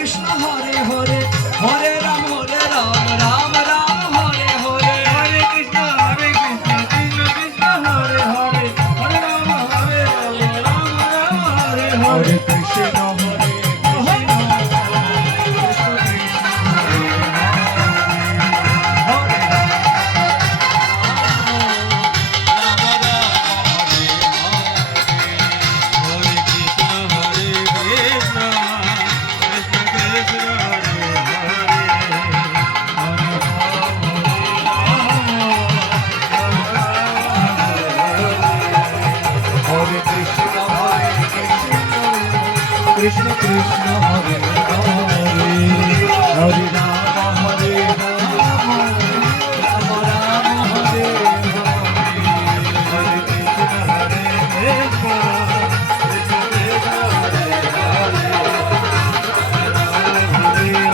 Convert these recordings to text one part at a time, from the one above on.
Krishna Hare Hare Hare Ram Ram Ram Hare Hare Hare Krishna Krishna Krishna Hare Hare Hare Ram Ram Ram Hare Hare Krishna Krishna Krishna Hare Hare Hare Rama Hare Rama Rama Rama Hare Hare Hare Krishna Hare Krishna Krishna Krishna Hare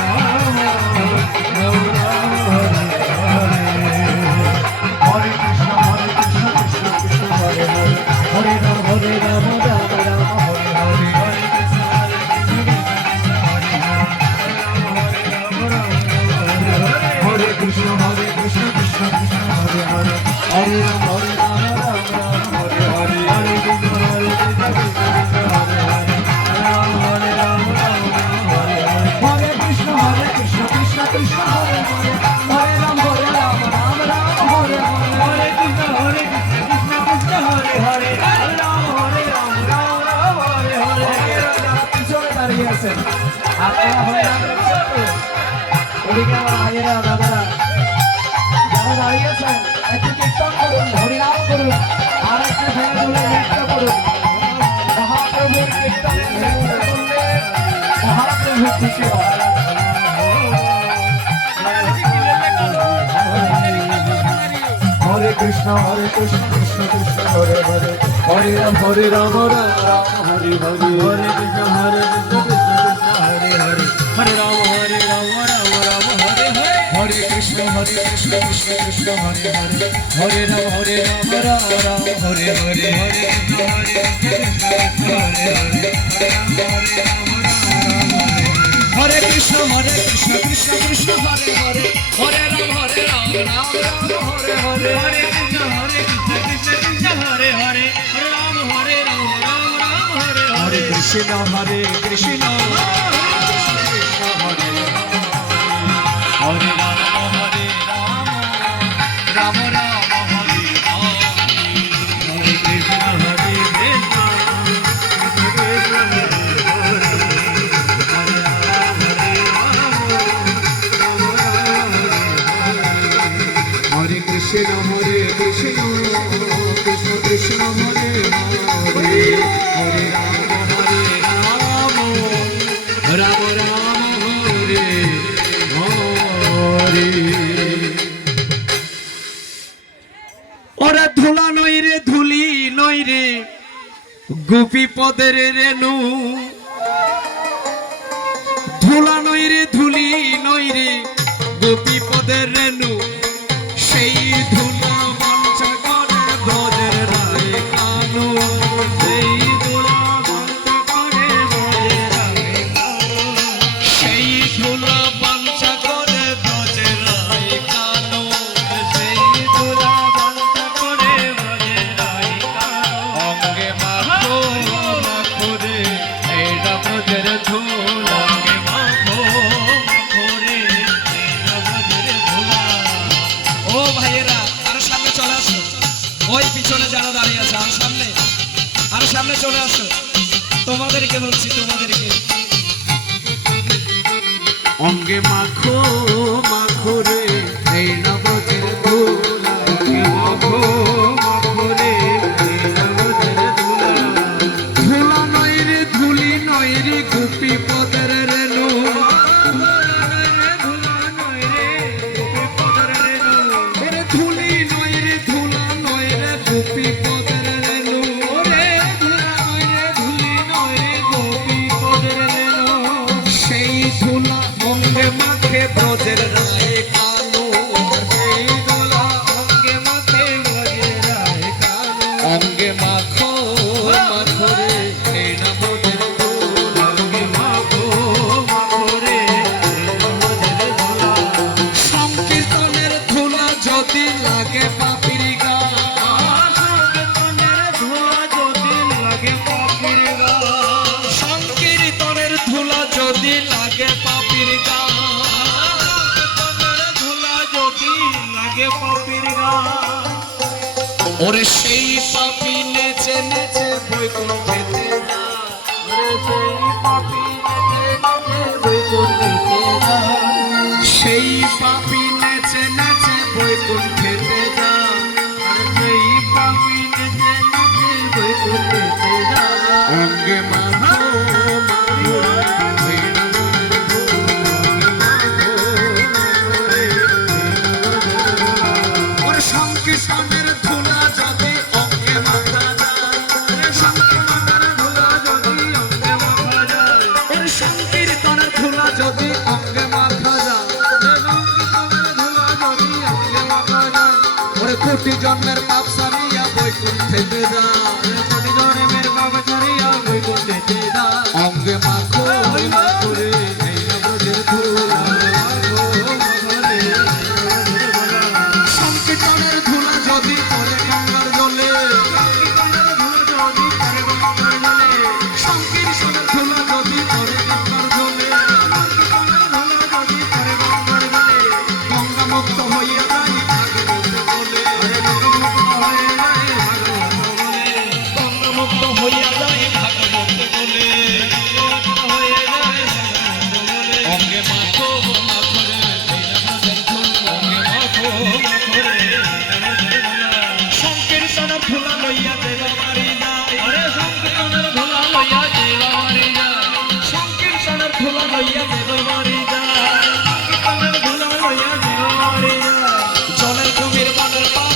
Hare Hare Rama Rama Rama Hare Krishna Krishna Krishna Hare Hare Hare Rama Rama Rama Krishna Hare Krishna Krishna Krishna Hare Hare Hare Ram Hare Ram Ram Ram Hare Hare Hare Krishna Hare Krishna Krishna Krishna Hare Hare Ram Hare Ram Ram Ram Hare Hare Hare Krishna Krishna Krishna Hare Hare Hare Ram Ram Ram Ram Hare Hare Hare Krishna Krishna Krishna Hare Hare Hare Ram Hare Ram Ram Ram Hare Hare যারা পিছনে দাঁড়িয়ে আছেন আপনারা হরে রাম ওদিকে আমার ভাইয়েরা দাদারা যারা দাঁড়িয়ে আছেন একটু কীর্তন করুন হরিনাম করুন আর একটু ভেঙে তুলে নৃত্য করুন মহাপ্রভুর কীর্তন করলে মহাপ্রভু খুশি হয় হরে কৃষ্ণ কৃষ্ণ কৃষ্ণ হরে হরে হরে রাম রাম রাম হরে হরে হরে কৃষ্ণ কৃষ্ণ কৃষ্ণ হরে হরে হরে রাম রাম রাম হরে হরে হরে কৃষ্ণ কৃষ্ণ কৃষ্ণ হরে হরে হরে রাম রাম হরে হরে হরে কৃষ্ণ কৃষ্ণ হরে হরে হরে কৃষ্ণ কৃষ্ণ কৃষ্ণ হরে হরে হরে রাম রাম রাম হরে হরে হরে কৃষ্ণ কৃষ্ণ কৃষ্ণ হরে হরে হরে রাম রাম রাম হরে হরে কৃষ্ণ কৃষ্ণ হরে হরে রাম হরে Ram Ram Ram Hare Hare Krishna Krishna Krishna Hare Krishna Krishna Krishna Hare Hare Hare Rama Rama Rama Hare Hare ওরা ধুলা নই রে ধুলি নই রে গোপী পদের রেণু ধুলা নই রে ধুলি নই রে গোপী পদের রেণু সেই ধুলা মঞ্চা করে ব্রজের রায় কানু সেই ধুলা মঞ্চা করে ব্রজের রায় কানু সেই ধুলা মঞ্চা করে ব্রজের রায় কানু সেই ধুলা মঞ্চা করে ব্রজের রায় কানু অঙ্গে মাখো মাখো রে এইটা ব্রজের ধুলা অঙ্গে মাখো মাখো রে এইটা ব্রজের ধুলা ও ভাইয়েরা আর সামনে চলে আসো ওই পিছনে যারা দাঁড়িয়ে আছে আর সামনে চলে আসো তোমাদেরকে বলছি তোমাদেরকে অঙ্গে মাখো মাখো রে এই নবজের ধুলা অঙ্গে মাখো মাখো রে এই নবজের ধুলা ধুলা নয় রে ধুলি নয় রে গোপী পদের রেণু ব্রজের রায় কানু সেই দোলা অঙ্গে মাখে ব্রজের রায় কানু অঙ্গে মাখো মাখো রে এই না ব্রজের অঙ্গে মাখো মাখো ওরে সেই পাপি নেচে নেচে বৈকুণ্ঠেতে যায়, ওরে সেই পাপি নেচে নেচে বৈকুণ্ঠেতে যায়, সেই পাপি নেচে নেচে বৈকুণ্ঠেতে যায়, ওরে সেই পাপি নেচে নেচে বৈকুণ্ঠেতে যায়। অঙ্গে মাধো মাধো ওরে সংকীর্তনের ধুলা যদি অঙ্গে মাথা যায়, ওরে সংকীর্তনের ধুলা যদি অঙ্গে মাথা যায়, ওরে সংকীর্তনের ধুলা যদি অঙ্গে মাথা যায়, ওরে কোটি জন্মের পাপ সারিয়া বৈকুণ্ঠেতে যায়।